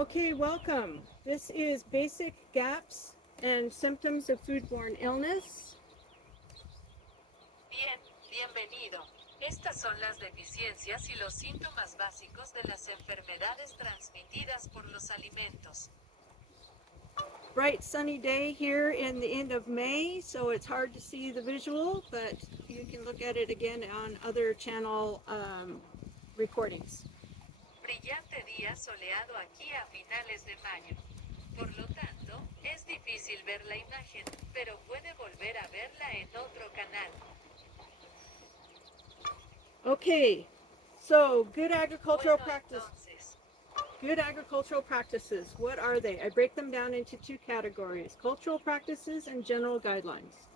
Okay, welcome. This is basic gaps and symptoms of foodborne illness. Bien, bienvenido. Estas son las deficiencias y los síntomas básicos de las enfermedades transmitidas por los alimentos. Bright sunny day here in the end of May, so it's hard to see the visual, but you can look at it again on other channel recordings. Brillante día soleado aquí a finales de mayo. Por lo tanto, es difícil ver la imagen, pero puede volver a verla en otro canal. Okay, so good agricultural Bueno, practice. entonces, Good agricultural practices, what are they? I break them down into two categories, cultural practices and general guidelines.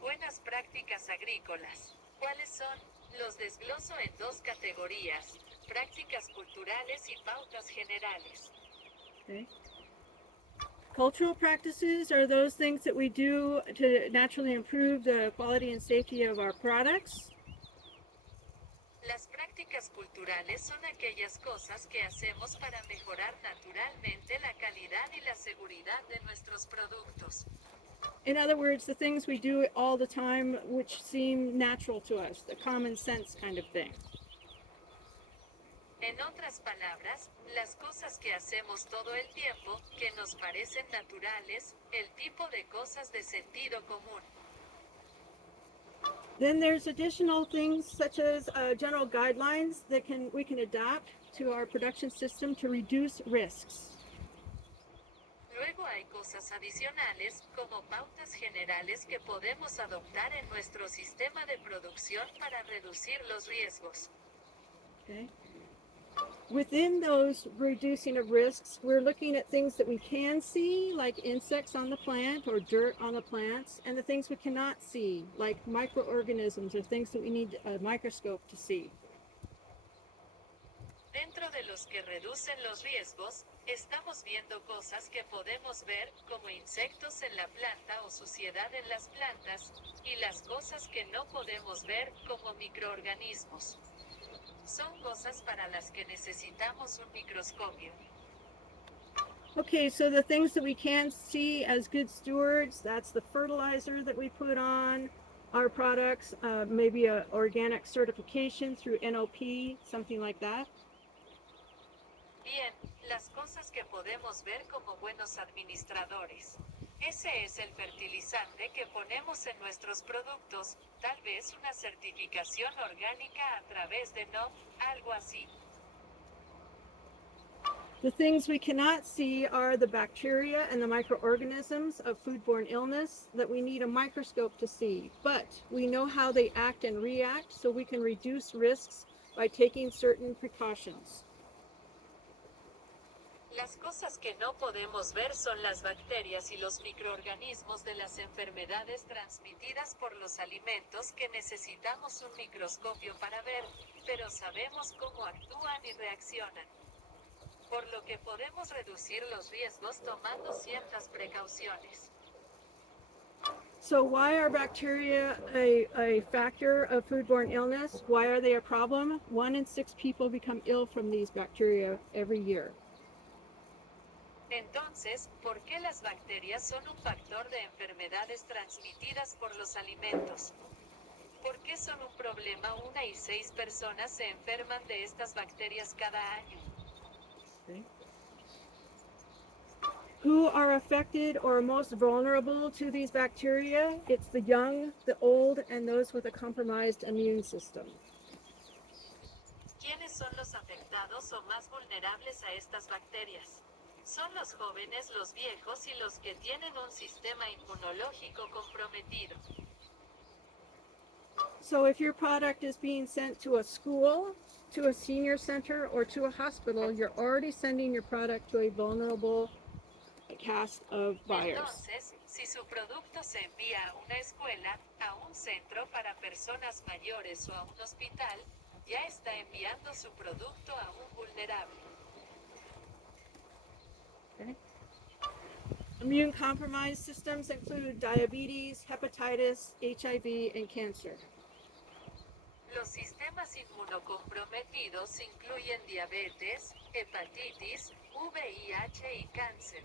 buenas prácticas agrícolas. ¿Cuáles son? Los desgloso en dos categorías, prácticas culturales y pautas generales. Okay. Cultural practices are those things that we do to naturally improve the quality and safety of our products. Las prácticas culturales son aquellas cosas que hacemos para mejorar naturalmente la calidad y la seguridad de nuestros productos. In other words, the things we do all the time which seem natural to us, the common sense kind of thing. En otras palabras, las cosas que hacemos todo el tiempo, que nos parecen naturales, el tipo de cosas de sentido común. Then there's additional things such as general guidelines that we can adapt to our production system to reduce risks. Luego hay cosas adicionales, como pautas generales que podemos adoptar en nuestro sistema de producción para reducir los riesgos. Okay. Within those reducing of risks, we're looking at things that we can see, like insects on the plant or dirt on the plants, and the things we cannot see, like microorganisms or things that we need a microscope to see. Dentro de los que reducen los riesgos, estamos viendo cosas que podemos ver, como insectos en la planta o suciedad en las plantas, y las cosas que no podemos ver, como microorganismos. Son cosas para las que necesitamos un microscopio. Okay, so the things that we can see as good stewards, that's the fertilizer that we put on our products, maybe a organic certification through NOP, something like that. Bien, las cosas que podemos ver como buenos administradores. Ese es el fertilizante que ponemos en nuestros productos, tal vez una certificación orgánica a través de NOP, algo así. The things we cannot see are the bacteria and the microorganisms of foodborne illness that we need a microscope to see. But we know how they act and react, so we can reduce risks by taking certain precautions. Las cosas que no podemos ver son las bacterias y los microorganismos de las enfermedades transmitidas por los alimentos que necesitamos un microscopio para ver, pero sabemos cómo actúan y reaccionan. Por lo que podemos reducir los riesgos tomando ciertas precauciones. So why are bacteria a factor of foodborne illness? Why are they a problem? 1 in 6 people become ill from these bacteria every year. Entonces, ¿por qué las bacterias son un factor de enfermedades transmitidas por los alimentos? ¿Por qué son un problema? 1 y 6 personas se enferman de estas bacterias cada año. Okay. Who are affected or most vulnerable to these bacteria? It's the young, the old, and those with a compromised immune system. ¿Quiénes son los afectados o más vulnerables a estas bacterias? Son los jóvenes, los viejos y los que tienen un sistema inmunológico comprometido. So if your product is being sent to a school, to a senior center, or to a hospital, you're already sending your product to a vulnerable cast of buyers. Entonces, si su producto se envía a una escuela, a un centro para personas mayores o a un hospital, ya está enviando su producto a un vulnerable. Okay. Immune compromised systems include diabetes, hepatitis, HIV, and cancer. Los sistemas inmunocomprometidos incluyen diabetes, hepatitis, VIH y cáncer.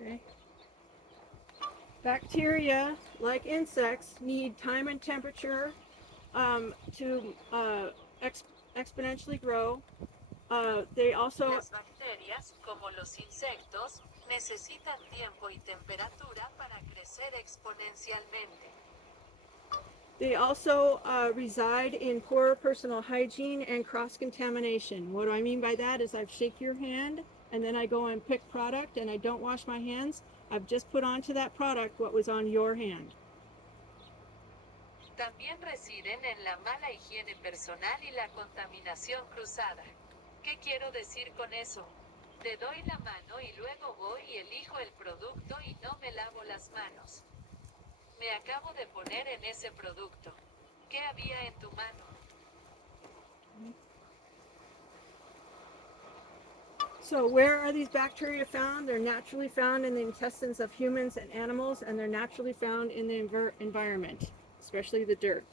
Okay. Bacteria, like insects, need time and temperature to exponentially grow. They also Las bacterias, como los insectos, necesitan tiempo y temperatura para crecer exponencialmente. reside in poor personal hygiene and cross-contamination. What do I mean by that is I shake your hand and then I go and pick product and I don't wash my hands. I've just put onto that product what was on your hand. También residen en la mala higiene personal y la contaminación cruzada. ¿Qué quiero decir con eso? Te doy la mano y luego voy y elijo el producto y no me lavo las manos. Me acabo de poner en ese producto. ¿Qué había en tu mano? So where are these bacteria found? They're naturally found in the intestines of humans and animals, and they're naturally found in the environment, especially the dirt.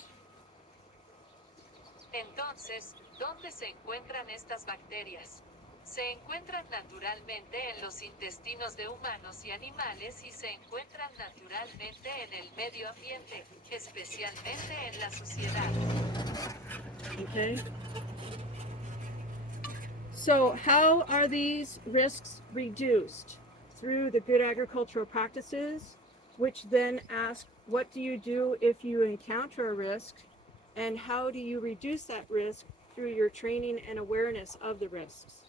Entonces, ¿dónde se encuentran estas bacterias? Se encuentran naturalmente en los intestinos de humanos y animales y se encuentran naturalmente en el medio ambiente, especialmente en la suciedad. Okay. So how are these risks reduced? Through the good agricultural practices, which then ask, what do you do if you encounter a risk? And how do you reduce that risk through your training and awareness of the risks?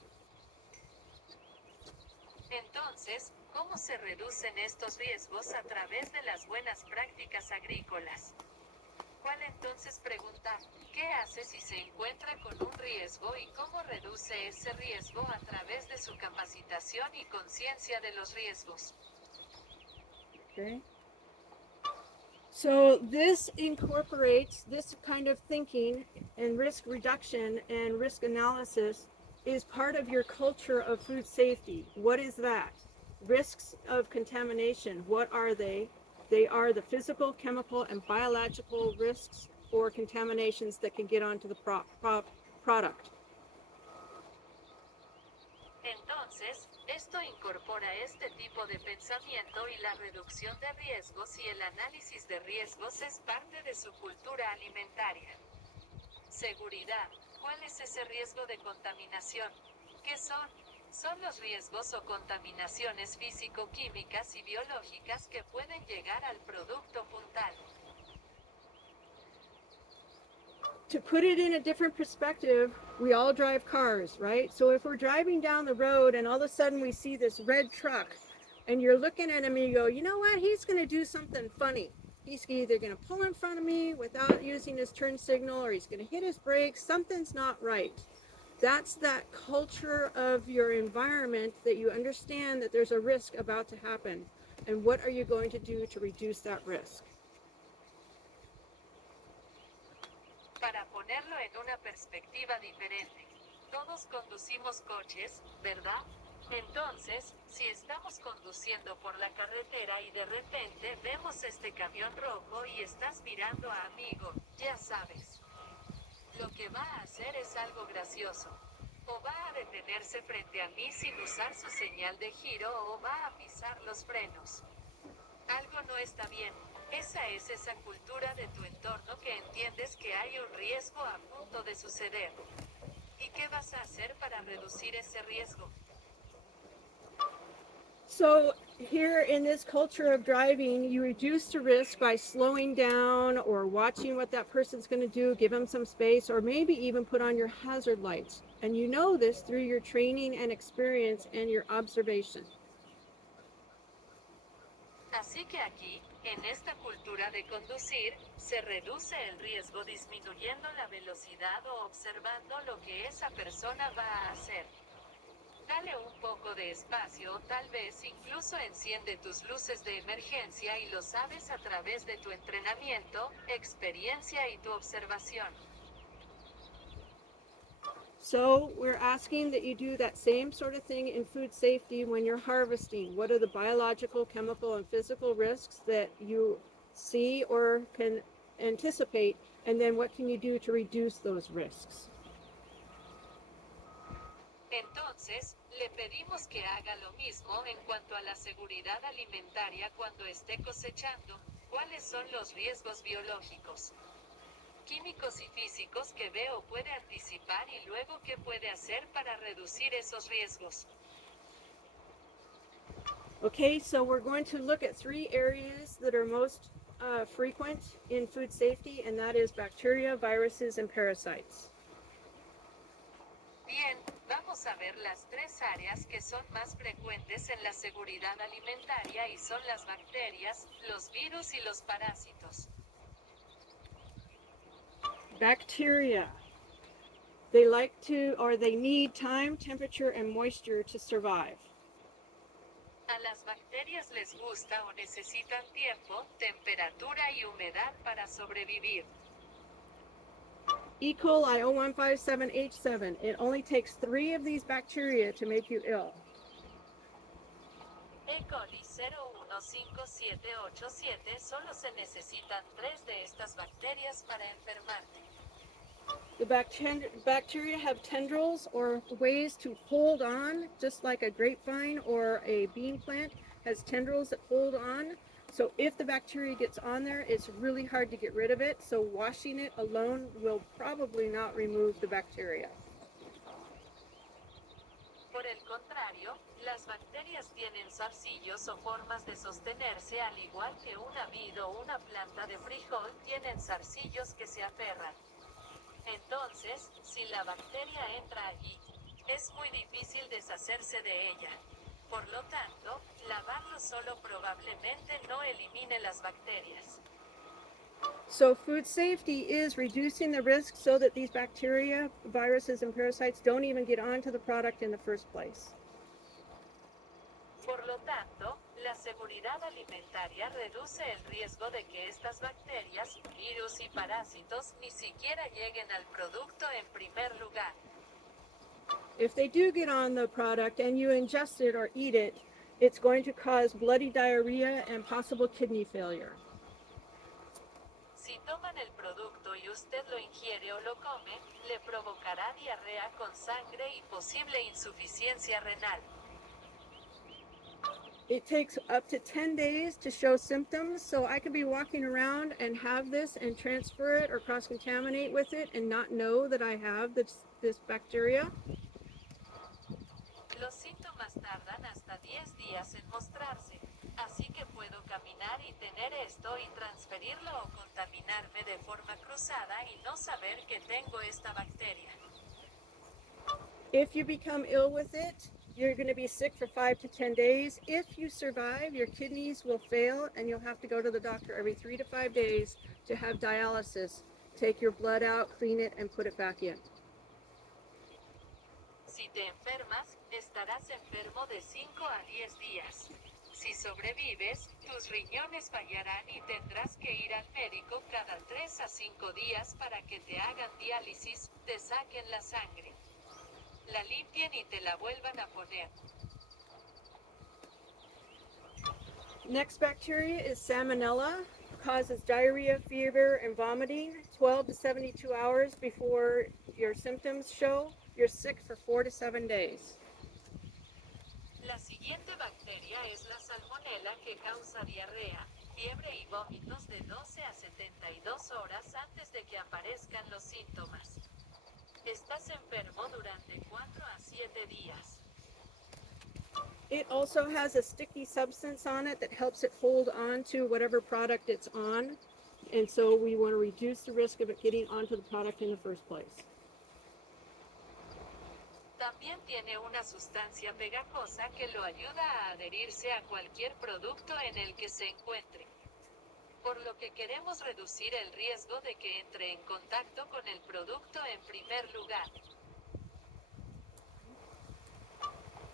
Entonces, ¿cómo se reducen estos riesgos a través de las buenas prácticas agrícolas? ¿Cuál entonces pregunta, qué hace si se encuentra con un riesgo y cómo reduce ese riesgo a través de su capacitación y conciencia de los riesgos? Okay. So this incorporates this kind of thinking, and risk reduction and risk analysis is part of your culture of food safety. What is that? Risks of contamination, what are they? They are the physical, chemical, and biological risks or contaminations that can get onto the product. Entonces, esto incorpora este tipo de pensamiento y la reducción de riesgos y el análisis de riesgos es parte de su cultura alimentaria. Seguridad. ¿Cuál es ese riesgo de contaminación? ¿Qué son? Son los riesgos o contaminaciones físico-químicas y biológicas que pueden llegar al producto puntal. To put it in a different perspective, we all drive cars, right? So if we're driving down the road and all of a sudden we see this red truck and you're looking at him and you go, you know what, he's going to do something funny. He's either going to pull in front of me without using his turn signal or he's going to hit his brakes. Something's not right. That's that culture of your environment that you understand that there's a risk about to happen. And what are you going to do to reduce that risk? Para ponerlo en una perspectiva diferente, todos conducimos coches, ¿verdad? Entonces, si estamos conduciendo por la carretera y de repente vemos este camión rojo y estás mirando a amigo, ya sabes. Lo que va a hacer es algo gracioso. O va a detenerse frente a mí sin usar su señal de giro o va a pisar los frenos. Algo no está bien. Esa es esa cultura de tu entorno que entiendes que hay un riesgo a punto de suceder. ¿Y qué vas a hacer para reducir ese riesgo? So here in this culture of driving, you reduce the risk by slowing down or watching what that person's going to do, give them some space, or maybe even put on your hazard lights. And you know this through your training and experience and your observation. Así que aquí, en esta cultura de conducir, se reduce el riesgo disminuyendo la velocidad o observando lo que esa persona va a hacer. Dale un poco de espacio o tal vez incluso enciende tus luces de emergencia y lo sabes a través de tu entrenamiento, experiencia y tu observación. So we're asking that you do that same sort of thing in food safety when you're harvesting. What are the biological, chemical, and physical risks that you see or can anticipate? And then what can you do to reduce those risks? Entonces, le pedimos que haga lo mismo en cuanto a la seguridad alimentaria cuando esté cosechando. ¿Cuáles son los riesgos biológicos, químicos y físicos que ve o puede anticipar y luego qué puede hacer para reducir esos riesgos? Okay, so we're going to look at 3 areas that are most frequent in food safety, and that is bacteria, viruses, and parasites. Bien, vamos a ver las 3 áreas que son más frecuentes en la seguridad alimentaria y son las bacterias, los virus y los parásitos. Bacteria. They like to, or they need time, temperature, and moisture to survive. A las bacterias les gusta o necesitan tiempo, temperatura y humedad para sobrevivir. E. coli 0157H7. It only takes 3 of these bacteria to make you ill. E. coli 015787 solo se necesitan 3 de estas bacterias para enfermarte. The bacteria have tendrils or ways to hold on, just like a grapevine or a bean plant has tendrils that hold on. So if the bacteria gets on there, it's really hard to get rid of it. So washing it alone will probably not remove the bacteria. Por el contrario, las bacterias tienen zarcillos o formas de sostenerse al igual que una vid o una planta de frijol tienen zarcillos que se aferran. Entonces, si la bacteria entra allí, es muy difícil deshacerse de ella. Por lo tanto, lavarlo solo probablemente no elimine las bacterias. So food safety is reducing the risk so that these bacteria, viruses, and parasites don't even get onto the product in the first place. Por lo tanto, la seguridad alimentaria reduce el riesgo de que estas bacterias, virus y parásitos ni siquiera lleguen al producto en primer lugar. If they do get on the product and you ingest it or eat it, it's going to cause bloody diarrhea and possible kidney failure. Si toman el producto y usted lo ingiere o lo come, le provocará diarrea con sangre y posible insuficiencia renal. It takes up to 10 days to show symptoms, so I could be walking around and have this and transfer it or cross-contaminate with it and not know that I have this bacteria. Los síntomas tardan hasta 10 días en mostrarse, así que puedo caminar y tener esto y transferirlo o contaminarme de forma cruzada y no saber que tengo esta bacteria. If you become ill with it, you're going to be sick for 5 to 10 days. If you survive, your kidneys will fail and you'll have to go to the doctor every 3 to 5 days to have dialysis. Take your blood out, clean it, and put it back in. Si te enfermas, estarás enfermo de 5 a 10 días. Si sobrevives, tus riñones fallarán y tendrás que ir al médico cada 3 a 5 días para que te hagan diálisis, te saquen la sangre, la limpien y te la vuelvan a poner. Next bacteria is Salmonella. Causes diarrhea, fever, and vomiting 12 to 72 hours before your symptoms show. You're sick for 4 to 7 days. La siguiente bacteria es la salmonela que causa diarrea, fiebre y vómitos de 12 a 72 horas antes de que aparezcan los síntomas. Estás enfermo durante 4 a 7 días. It also has a sticky substance on it that helps it hold on to whatever product it's on. And so we want to reduce the risk of it getting onto the product in the first place. También tiene una sustancia pegajosa que lo ayuda a adherirse a cualquier producto en el que se encuentre. Por lo que queremos reducir el riesgo de que entre en contacto con el producto en primer lugar.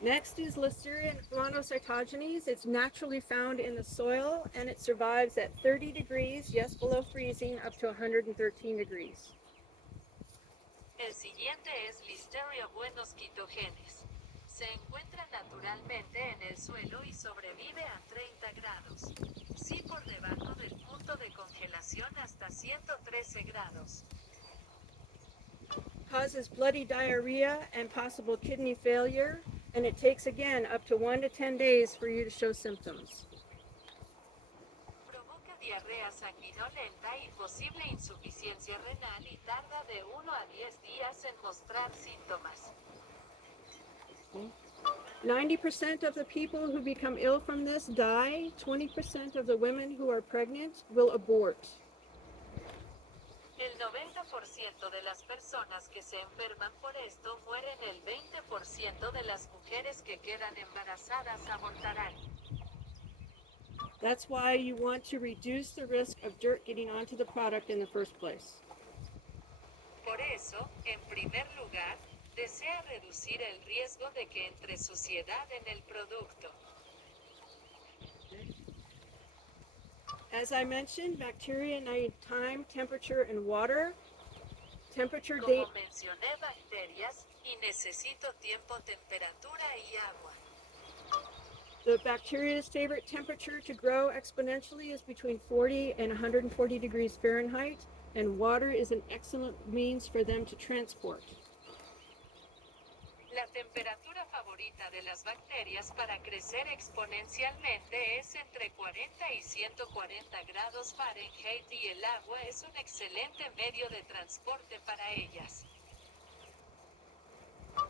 Next is Listeria monocytogenes. It's naturally found in the soil and it survives at 30 degrees, yes, below freezing, up to 113 degrees. El siguiente es Listeria buenos quitogenes. Se encuentra naturalmente en el suelo y sobrevive a 30 grados. Sí, por debajo del punto de congelación hasta 113 grados. causes bloody diarrhea and possible kidney failure, and it takes again up to 1 to 10 days for you to show symptoms. Provoca diarrea sanguinolenta y posible insuficiencia renal y tarda de 1 a 10 días en mostrar síntomas. 90% of the people who become ill from this die. 20% of the women who are pregnant will abort. El 90% de las personas que se enferman por esto mueren. El 20% de las mujeres que quedan embarazadas abortarán. That's why you want to reduce the risk of dirt getting onto the product in the first place. Por eso, en primer lugar, desea reducir el riesgo de que entre suciedad en el producto. As I mentioned, bacteria need time, temperature, and water. Temperature Como date. mencioné bacterias, y necesito tiempo, temperatura y agua. The bacteria's favorite temperature to grow exponentially is between 40 and 140 degrees Fahrenheit, and water is an excellent means for them to transport. La temperatura favorita de las bacterias para crecer exponencialmente es entre 40 y 140 grados Fahrenheit y el agua es un excelente medio de transporte para ellas.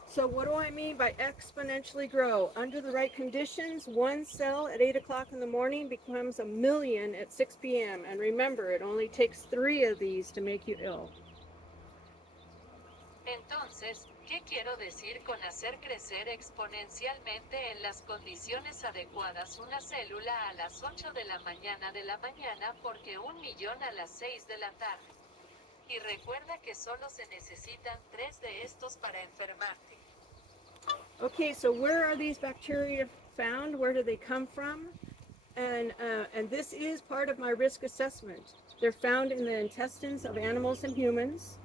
So what do I mean by exponentially grow? Under the right conditions, one cell at 8 o'clock in the morning becomes a million at 6 p.m. And remember, it only takes 3 of these to make you ill. Entonces, ¿qué quiero decir con hacer crecer exponencialmente en las condiciones adecuadas una célula a las 8 de la mañana porque 1 millón a las 6 de la tarde? Y recuerda que solo se necesitan 3 de estos para enfermarte. Okay, so where are these bacteria found? Where do they come from? And this is part of my risk assessment. They're found in the intestines of animals and humans.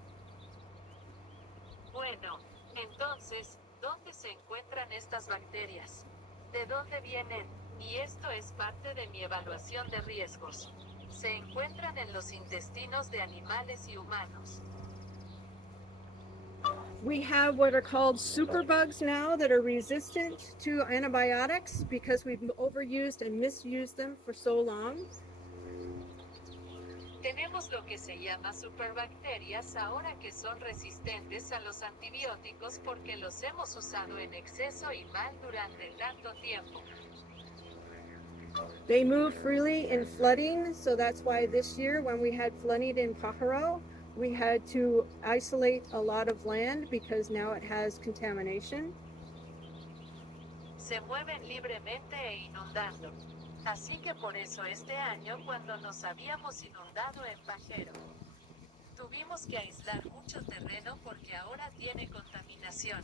Bueno, entonces, ¿dónde se encuentran estas bacterias? ¿De dónde vienen? Y esto es parte de mi evaluación de riesgos. Se encuentran en los intestinos de animales y humanos. We have what are called superbugs now that are resistant to antibiotics because we've overused and misused them for so long. Tenemos lo que se llama superbacterias ahora que son resistentes a los antibióticos porque los hemos usado en exceso y mal durante tanto tiempo. They move freely in flooding, so that's why this year when we had flooding in Pajaro, we had to isolate a lot of land because now it has contamination. Se mueven libremente e inundando. Así que por eso este año cuando nos habíamos inundado en Pajero, tuvimos que aislar mucho terreno porque ahora tiene contaminación.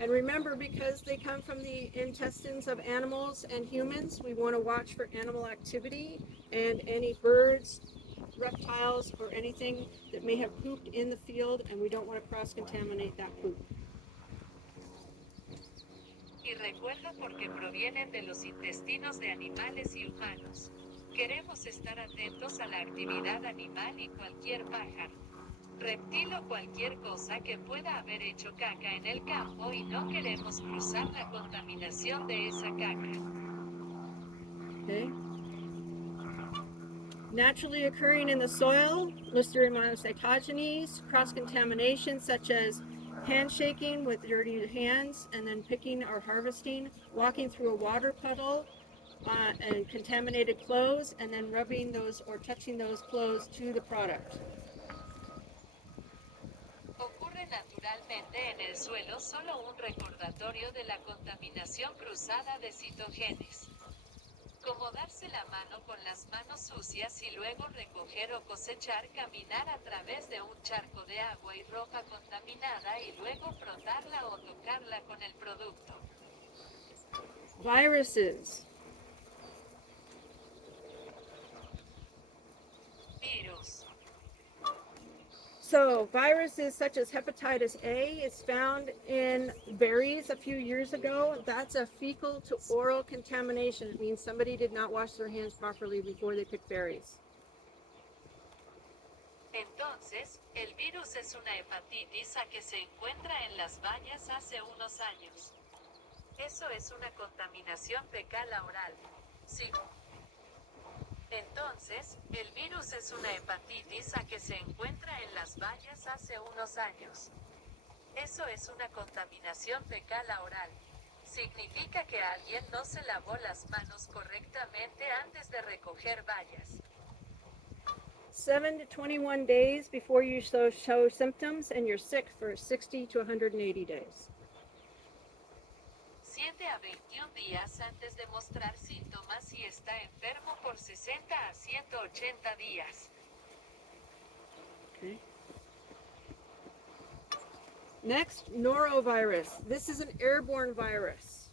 And remember, because they come from the intestines of animals and humans, we want to watch for animal activity and any birds, reptiles, or anything that may have pooped in the field, and we don't want to cross-contaminate that poop. Y recuerda porque provienen de los intestinos de animales y humanos. Queremos estar atentos a la actividad animal y cualquier pájaro, reptil o cualquier cosa que pueda haber hecho caca en el campo y no queremos cruzar la contaminación de esa caca. Okay. Naturally occurring in the soil, Listeria monocytogenes, cross-contamination such as handshaking with dirty hands and then picking or harvesting, walking through a water puddle, and contaminated clothes, and then rubbing those or touching those clothes to the product. Ocurre naturalmente en el suelo solo un recordatorio de la contaminación cruzada de citogenes. Como darse la mano con las manos sucias y luego recoger o cosechar, caminar a través de un charco de agua y ropa contaminada y luego frotarla o tocarla con el producto. Viruses. Virus. So viruses such as hepatitis A is found in berries a few years ago. That's a fecal to oral contamination. It means somebody did not wash their hands properly before they picked berries. Entonces, el virus es una hepatitis A que se encuentra en las bayas hace unos años. Eso es una contaminación fecal a oral. Sí. Entonces, el virus es una hepatitis A que se encuentra en las bayas hace unos años. Eso es una contaminación fecal a oral. Significa que alguien no se lavó las manos correctamente antes de recoger bayas. 7 to 21 days before you show symptoms, and you're sick for 60 to 180 days. 7 a 21 días antes de mostrar síntomas y está enfermo por 60 a 180 días. Okay. Next, norovirus. This is an airborne virus.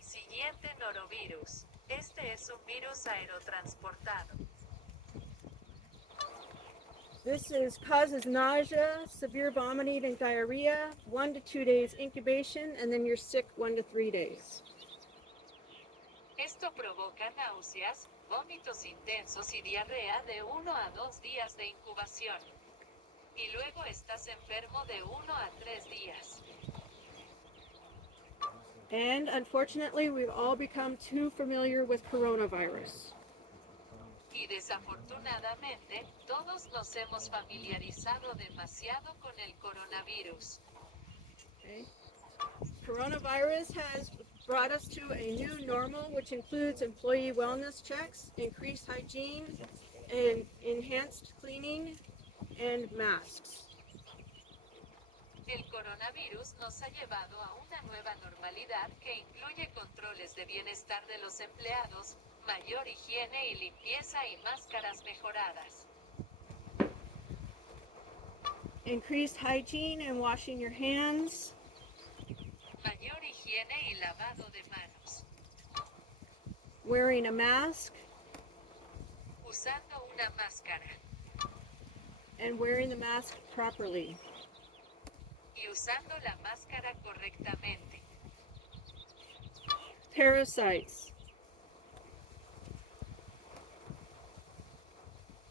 Siguiente, norovirus. Este es un virus aerotransportado. This causes nausea, severe vomiting, and diarrhea, 1 to 2 days incubation, and then you're sick 1 to 3 days. Esto provoca náuseas, vómitos intensos y diarrea de 1 a 2 días de incubación. Y luego estás enfermo de 1 a 3 días. And unfortunately, we've all become too familiar with coronavirus. Y desafortunadamente, todos nos hemos familiarizado demasiado con el coronavirus. Okay. Coronavirus has brought us to a new normal, which includes employee wellness checks, increased hygiene, and enhanced cleaning, and masks. El coronavirus nos ha llevado a una nueva normalidad que incluye controles de bienestar de los empleados, mayor higiene y limpieza y máscaras mejoradas. Increased hygiene and washing your hands. Mayor higiene y lavado de manos. Wearing a mask. Usando una máscara. And wearing the mask properly. Y usando la máscara correctamente. Parasites.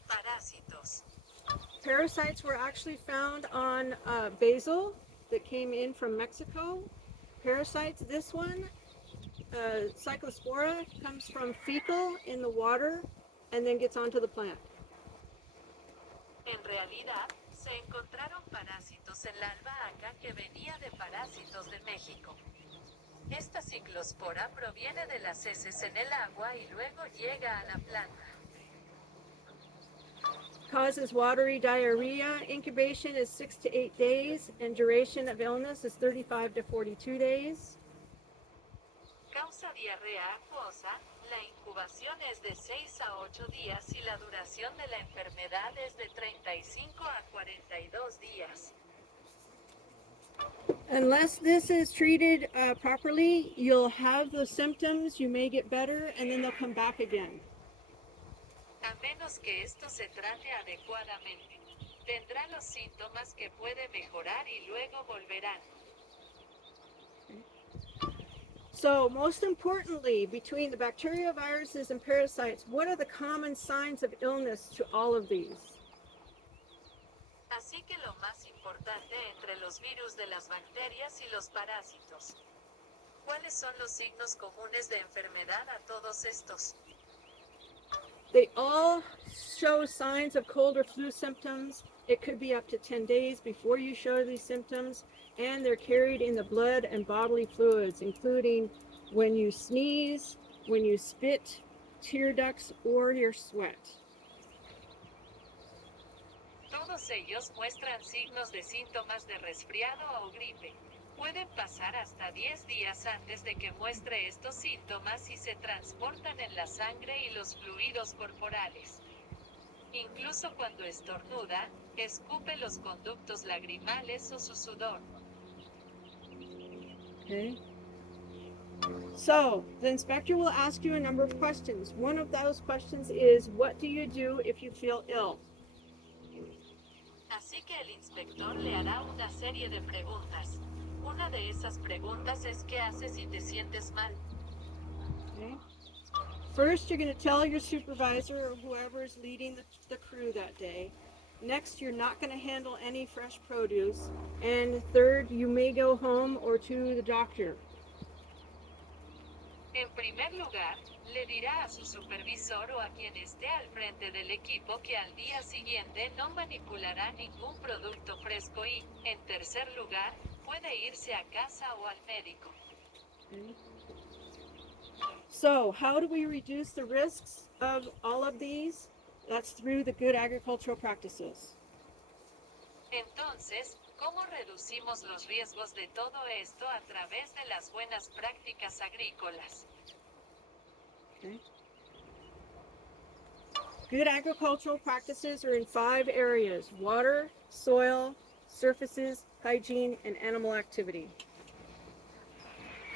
Parásitos. Parasites were actually found on basil that came in from Mexico. Parasites, this one, Cyclospora, comes from fecal in the water and then gets onto the plant. En realidad, se encontraron parásitos en la albahaca que venía de parásitos de México. Esta ciclospora proviene de las heces en el agua y luego llega a la planta. Causes watery diarrhea. Incubation is 6 to 8 days, and duration of illness is 35 to 42 days. Causa diarrea acuosa, la incubación es de 6 a 8 días y la duración de la enfermedad es de 35 a 42 días. Unless this is treated properly, you'll have the symptoms, you may get better, and then they'll come back again. A menos que esto se trate adecuadamente. Tendrá los síntomas que puede mejorar y luego volverán. So, most importantly, between the bacteria, viruses, and parasites, what are the common signs of illness to all of these? Así que lo más importante entre los virus de las bacterias y los parásitos. ¿Cuáles son los signos comunes de enfermedad a todos estos? They all show signs of cold or flu symptoms. It could be up to 10 days before you show these symptoms, and they're carried in the blood and bodily fluids, including when you sneeze, when you spit, tear ducts, or your sweat. Todos ellos muestran signos de síntomas de resfriado o gripe. Pueden pasar hasta 10 días antes de que muestre estos síntomas y se transportan en la sangre y los fluidos corporales. Incluso cuando estornuda, escupe los conductos lagrimales o su sudor. Okay. So, the inspector will ask you a number of questions. One of those questions is, what do you do if you feel ill? Así que el inspector le hará una serie de preguntas. Una de esas preguntas es ¿qué haces si te sientes mal? Okay. First, you're going to tell your supervisor or whoever is leading the crew that day Next, you're not going to handle any fresh produce. And third, you may go home or to the doctor. En primer lugar, le dirá a su supervisor o a quien esté al frente del equipo que al día siguiente no manipulará ningún producto fresco y, en tercer lugar, puede irse a casa o al médico. Okay. So, how do we reduce the risks of all of these? That's through the good agricultural practices. Entonces, ¿cómo reducimos los riesgos de todo esto a través de las buenas prácticas agrícolas? Okay. Good agricultural practices are in 5 areas: water, soil, surfaces, hygiene, and animal activity.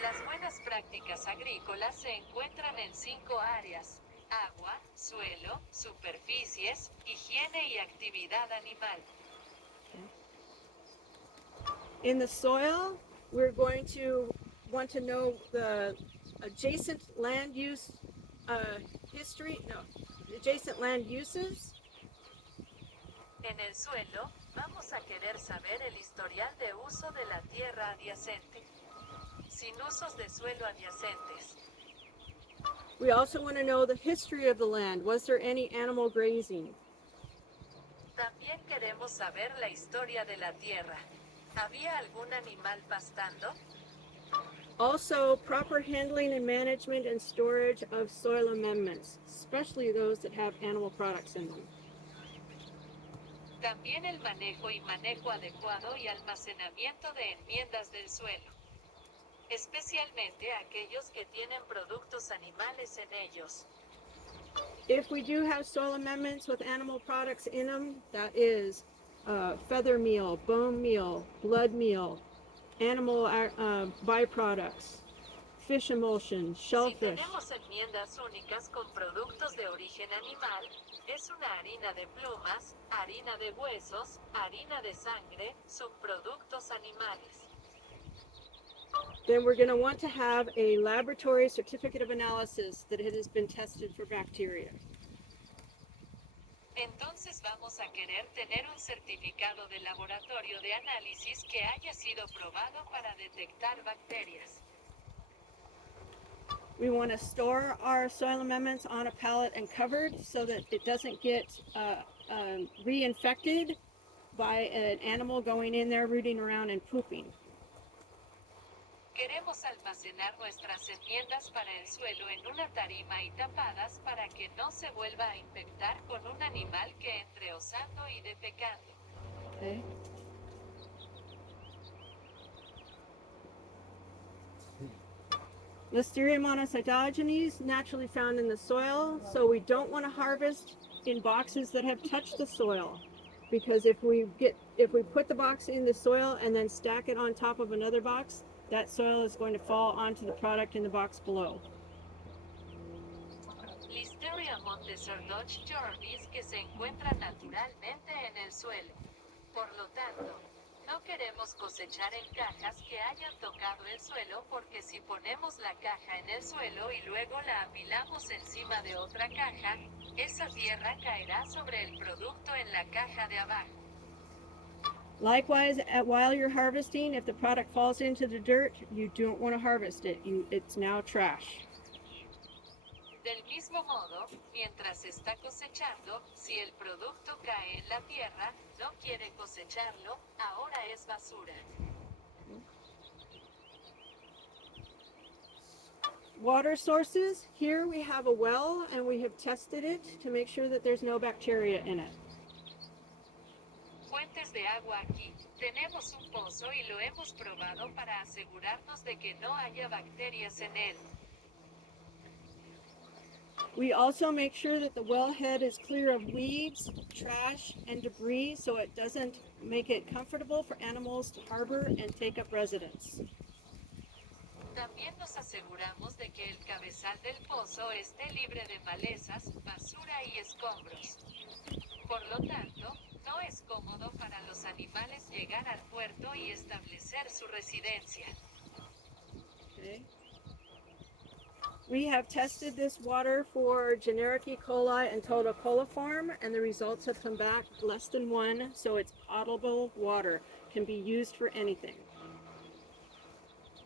Las buenas prácticas agrícolas se encuentran en 5 áreas: agua, suelo, superficies, higiene y actividad animal. In the soil, we're going to want to know the adjacent land use adjacent land uses. En el suelo, vamos a querer saber el historial de uso de la tierra adyacente. Sin usos de suelo adyacentes. We also want to know the history of the land. Was there any animal grazing? También queremos saber la historia de la tierra. ¿Había algún animal pastando? Also, proper handling and management and storage of soil amendments, especially those that have animal products in them. También el manejo y manejo adecuado y almacenamiento de enmiendas del suelo. Especialmente aquellos que tienen productos animales en ellos. If we do have soil amendments with animal products in them, that is feather meal, bone meal, blood meal, animal byproducts, fish emulsion, Si shellfish. tenemos enmiendas únicas con productos de origen animal, es una harina de plumas, harina de huesos, harina de sangre, subproductos animales. Then we're going to want to have a laboratory certificate of analysis that it has been tested for bacteria. Entonces vamos a querer tener un certificado de laboratorio de análisis que haya sido probado para detectar bacterias. We want to store our soil amendments on a pallet and covered so that it doesn't get reinfected by an animal going in there, rooting around and pooping. Queremos almacenar nuestras enmiendas para el suelo en una tarima y tapadas para que no se vuelva a infectar con un animal que entre osando y defecando. Okay. Listeria monocytogenes naturally found in the soil, so we don't want to harvest in boxes that have touched the soil, because if we put the box in the soil and then stack it on top of another box, that soil is going to fall onto the product in the box below. Listeria monocytogenes que se encuentran naturalmente en el suelo. Por lo tanto, no queremos cosechar en cajas que hayan tocado el suelo porque si ponemos la caja en el suelo y luego la apilamos encima de otra caja, esa tierra caerá sobre el producto en la caja de abajo. Likewise, while you're harvesting, if the product falls into the dirt, you don't want to harvest it. It's now trash. Del mismo modo, mientras se está cosechando, si el producto cae en la tierra, no quiere cosecharlo, ahora es basura. Water sources. Here we have a well and we have tested it to make sure that there's no bacteria in it. Fuentes de agua aquí. Tenemos un pozo y lo hemos probado para asegurarnos de que no haya bacterias en él. We also make sure that the wellhead is clear of weeds, trash, and debris so it doesn't make it comfortable for animals to harbor and take up residence. También nos aseguramos de que el cabezal del pozo esté libre de malezas, basura y escombros. Por lo tanto, no es cómodo para los animales llegar al puerto y establecer su residencia. Okay. We have tested this water for generic E. coli and total coliform, and the results have come back less than 1, so it's potable water, can be used for anything.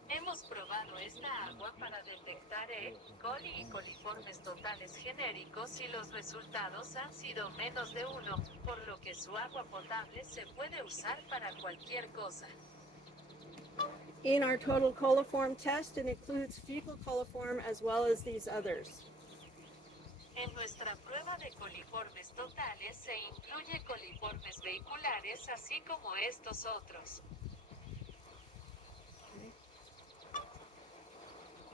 Hemos probado esta agua para detectar E. coli y coliformes totales genéricos y los resultados han sido menos de 1, por lo que su agua potable se puede usar para cualquier cosa. In our total coliform test, it includes fecal coliform as well as these others. En nuestra prueba de coliformes totales se incluye coliformes vehiculares así como estos otros.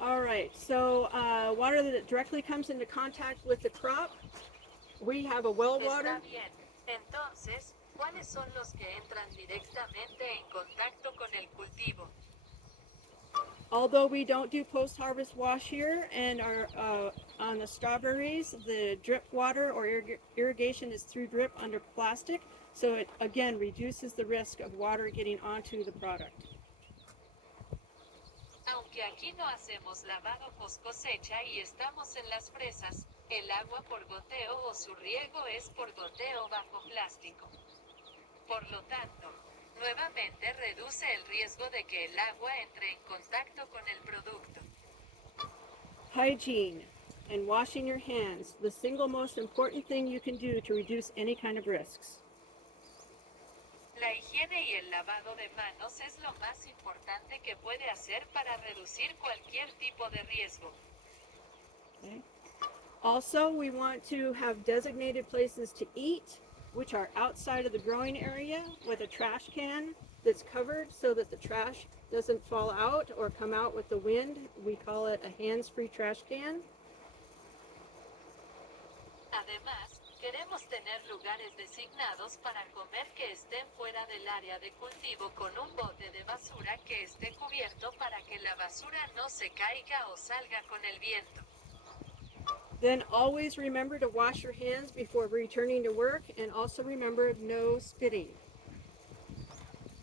All right, so water that directly comes into contact with the crop, we have a well water. Está bien. Entonces, ¿cuáles son los que entran directamente en contacto con el cultivo? Although we don't do post-harvest wash here and are on the strawberries, the drip water or irrigation is through drip under plastic, so it again reduces the risk of water getting onto the product. Aunque aquí no hacemos lavado post cosecha y estamos en las fresas, el agua por goteo o su riego es por goteo bajo plástico. Por lo tanto, nuevamente reduce el riesgo de que el agua entre en contacto con el producto. Hygiene and washing your hands, the single most important thing you can do to reduce any kind of risks. La higiene y el lavado de manos es lo más importante que puede hacer para reducir cualquier tipo de riesgo. Okay. Also, we want to have designated places to eat, which are outside of the growing area with a trash can that's covered so that the trash doesn't fall out or come out with the wind. We call it a hands-free trash can. Además, queremos tener lugares designados para comer que estén fuera del área de cultivo con un bote de basura que esté cubierto para que la basura no se caiga o salga con el viento. Then always remember to wash your hands before returning to work, and also remember no spitting.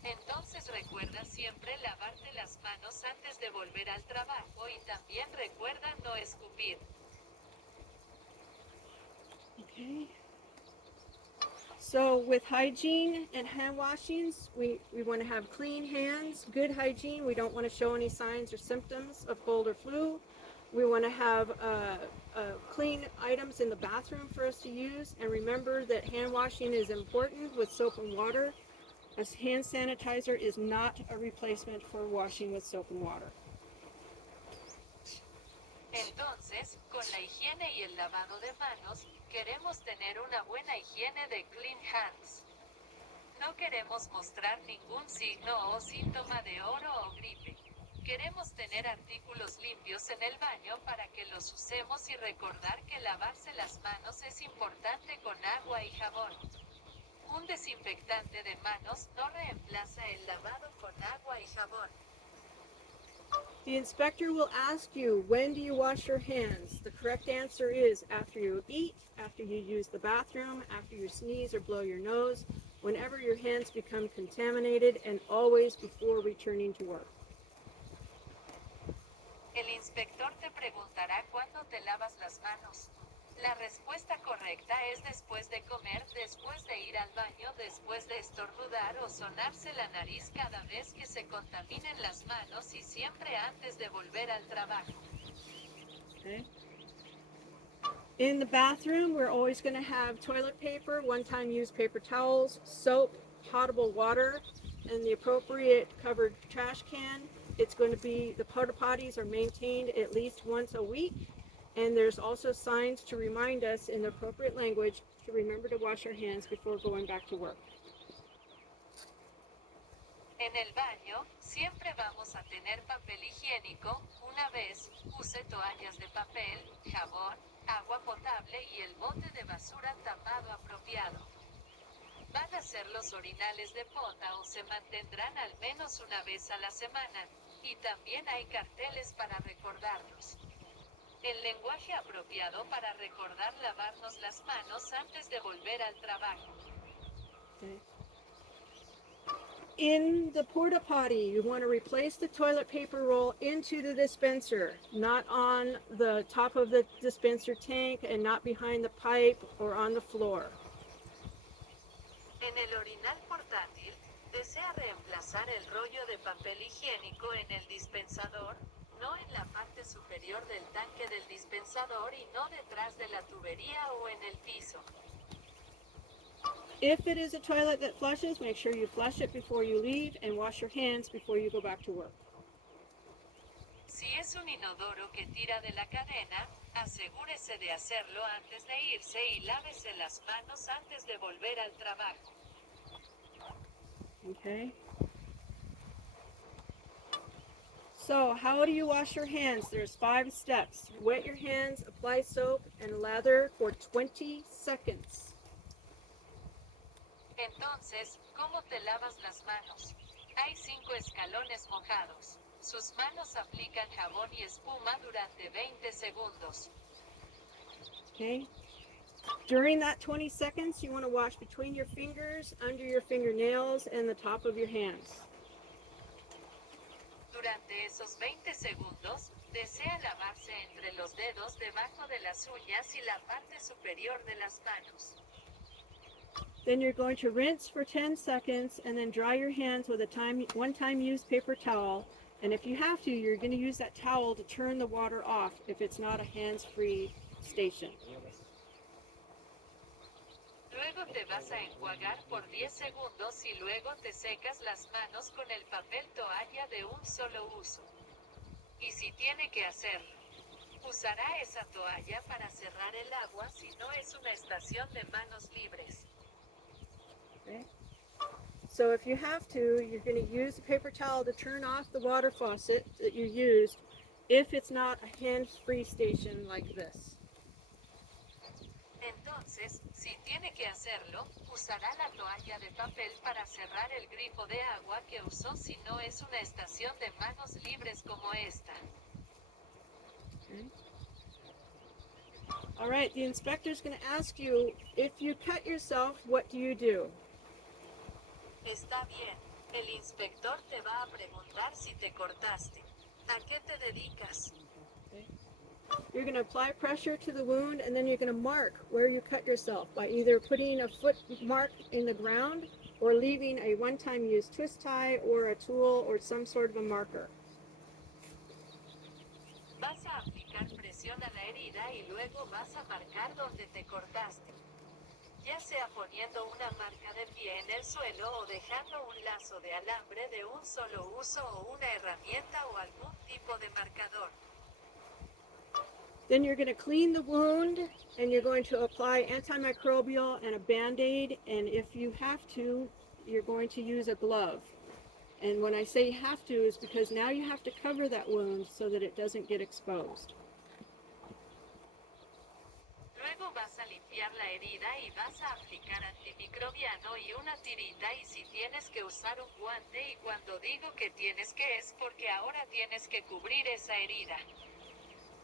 Entonces recuerda siempre lavarte las manos antes de volver al trabajo y también recuerda no escupir. Okay. So with hygiene and hand washings, we want to have clean hands, good hygiene. We don't want to show any signs or symptoms of cold or flu. We want to have clean items in the bathroom for us to use. And remember that hand washing is important with soap and water. A hand sanitizer is not a replacement for washing with soap and water. Entonces, con la higiene y el lavado de manos, queremos tener una buena higiene de clean hands. No queremos mostrar ningún signo o síntoma de oro o gripe. Queremos tener artículos limpios en el baño para que los usemos y recordar que lavarse las manos es importante con agua y jabón. Un desinfectante de manos no reemplaza el lavado con agua y jabón. The inspector will ask you, when do you wash your hands? The correct answer is after you eat, after you use the bathroom, after you sneeze or blow your nose, whenever your hands become contaminated, and always before returning to work. El inspector te preguntará cuándo te lavas las manos. La respuesta correcta es después de comer, después de ir al baño, después de estornudar o sonarse la nariz cada vez que se contaminen las manos y siempre antes de volver al trabajo. Okay. In the bathroom, we're always going to have toilet paper, one-time use paper towels, soap, potable water, and the appropriate covered trash can. It's going to be, the porta potties are maintained at least once a week. And there's also signs to remind us in the appropriate language to remember to wash our hands before going back to work. En el baño, siempre vamos a tener papel higiénico, una vez, use toallas de papel, jabón, agua potable y el bote de basura tapado apropiado. Van a ser los orinales de pota o se mantendrán al menos una vez a la semana, y también hay carteles para recordarlos. El lenguaje apropiado para recordar lavarnos las manos antes de volver al trabajo. Okay. In the porta potty, you want to replace the toilet paper roll into the dispenser, not on the top of the dispenser tank and not behind the pipe or on the floor. En el orinal portátil, desea reemplazar el rollo de papel higiénico en el dispensador, no en la parte superior del tanque del dispensador y no detrás de la tubería o en el piso. If it is a toilet that flushes, make sure you flush it before you leave and wash your hands before you go back to work. Si es un inodoro que tira de la cadena, asegúrese de hacerlo antes de irse y lávese las manos antes de volver al trabajo. Okay. So, how do you wash your hands? There's 5 steps. Wet your hands, apply soap and lather for 20 seconds. Entonces, ¿cómo te lavas las manos? Hay 5 escalones mojados. Sus manos aplican jabón y espuma durante 20 segundos. Okay. During that 20 seconds, you want to wash between your fingers, under your fingernails, and the top of your hands. Durante esos 20 segundos, desea lavarse entre los dedos debajo de las uñas y la parte superior de las manos. Then you're going to rinse for 10 seconds and then dry your hands with a one-time use paper towel. And if you have to, you're going to use that towel to turn the water off if it's not a hands-free station. Luego te vas a enjuagar por 10 segundos y luego te secas las manos con el papel toalla de un solo uso. Y si tiene que hacerlo, usará esa toalla para cerrar el agua si no es una estación de manos libres. Okay. So if you have to, you're going to use a paper towel to turn off the water faucet that you used if it's not a hands-free station like this. Entonces, si tiene que hacerlo, usará la toalla de papel para cerrar el grifo de agua que usó si no es una estación de manos libres como esta. Okay. All right, the inspector's going to ask you, if you cut yourself, what do you do? Está bien, el inspector te va a preguntar si te cortaste. ¿A qué te dedicas? Okay. You're going to apply pressure to the wound and then you're going to mark where you cut yourself by either putting a foot mark in the ground or leaving a one-time use twist tie or a tool or some sort of a marker. Vas a aplicar presión a la herida y luego vas a marcar donde te cortaste. Ya sea poniendo una marca de pie en el suelo o dejando un lazo de alambre de un solo uso o una herramienta o algún tipo de marcador. Then you're going to clean the wound and you're going to apply antimicrobial and a Band-Aid, and if you have to, you're going to use a glove. And when I say have to, is because now you have to cover that wound so that it doesn't get exposed. Luego vas a limpiar la herida y vas a aplicar antimicrobiano y una tirita y si tienes que usar un guante y cuando digo que tienes que es porque ahora tienes que cubrir esa herida.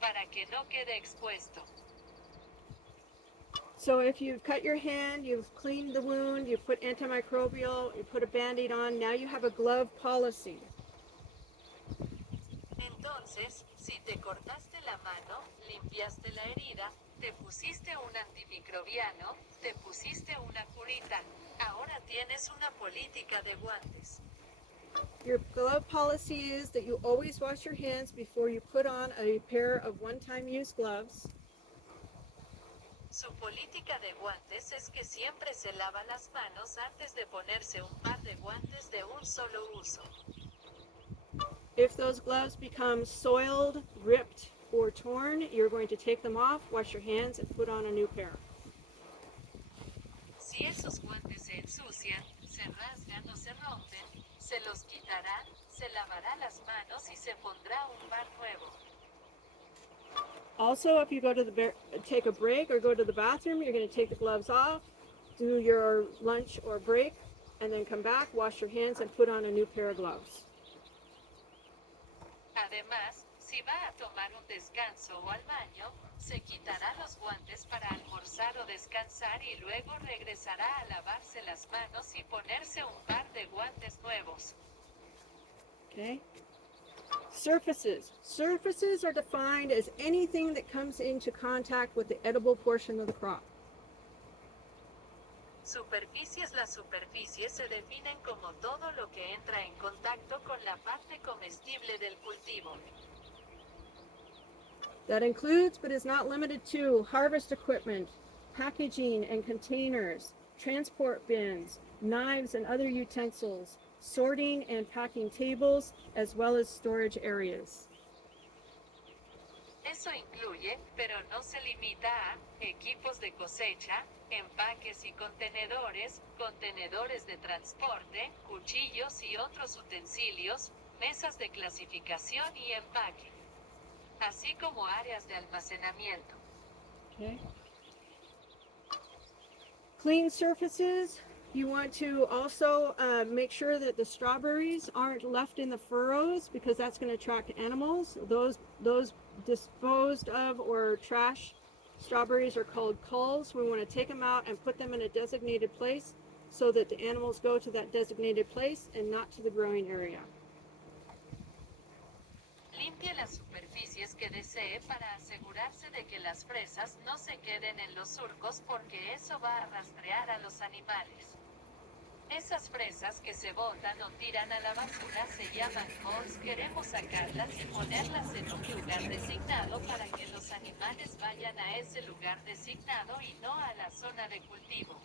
Para que no quede expuesto. So if you've cut your hand, you've cleaned the wound, you've put antimicrobial, you put a Band-Aid on, now you have a glove policy. Entonces, si te cortaste la mano, limpiaste la herida, te pusiste un antimicrobiano, te pusiste una curita, ahora tienes una política de guantes. Your glove policy is that you always wash your hands before you put on a pair of one-time use gloves. Su política de guantes es que siempre se lava las manos antes de ponerse un par de guantes de un solo uso. If those gloves become soiled, ripped, or torn, you're going to take them off, wash your hands, and put on a new pair. Si esos guantes se ensucian, se rasgan o se rompen, se los quitará, se lavará las manos y se pondrá un par nuevo. Also, if you go to take a break or go to the bathroom, you're going to take the gloves off, do your lunch or break, and then come back, wash your hands, and put on a new pair of gloves. Además, Si va a tomar un descanso o al baño, se quitará los guantes para almorzar o descansar y luego regresará a lavarse las manos y ponerse un par de guantes nuevos. Okay. Surfaces. Surfaces are defined as anything that comes into contact with the edible portion of the crop. Superficies. Las superficies se definen como todo lo que entra en contacto con la parte comestible del cultivo. That includes, but is not limited to, harvest equipment, packaging and containers, transport bins, knives and other utensils, sorting and packing tables, as well as storage areas. Eso incluye, pero no se limita a, equipos de cosecha, empaques y contenedores, contenedores de transporte, cuchillos y otros utensilios, mesas de clasificación y empaque, así como áreas de almacenamiento. Okay. Clean surfaces. You want to also make sure that the strawberries aren't left in the furrows because that's going to attract animals. Those disposed of or trash strawberries are called culls. We want to take them out and put them in a designated place so that the animals go to that designated place and not to the growing area. Limpie las superficies que desee para asegurarse de que las fresas no se queden en los surcos porque eso va a rastrear a los animales. Esas fresas que se botan o tiran a la basura se llaman culls. Queremos sacarlas y ponerlas en un lugar designado para que los animales vayan a ese lugar designado y no a la zona de cultivo.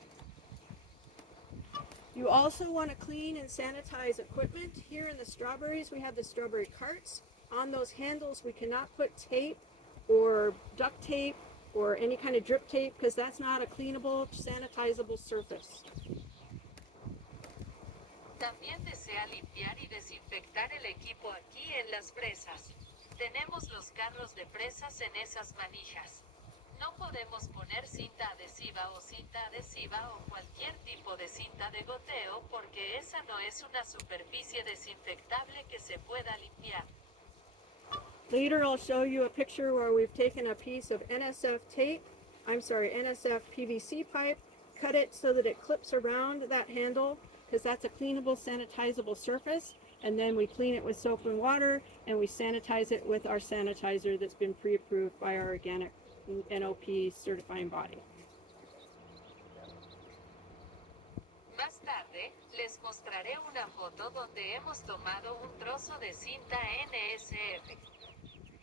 You also want to clean and sanitize equipment. Here in the strawberries, we have the strawberry carts. On those handles, we cannot put tape or duct tape or any kind of drip tape because that's not a cleanable, sanitizable surface. También desea limpiar y desinfectar el equipo aquí en las fresas. Tenemos los carros de fresas en esas manijas. No podemos poner cinta adhesiva o cualquier tipo de cinta de goteo porque esa no es una superficie desinfectable que se pueda limpiar. Later, I'll show you a picture where we've taken a piece of NSF PVC pipe, cut it so that it clips around that handle because that's a cleanable, sanitizable surface. And then we clean it with soap and water and we sanitize it with our sanitizer that's been pre-approved by our organic NOP certifying body. Más tarde, les mostraré una foto donde hemos tomado un trozo de cinta NSF.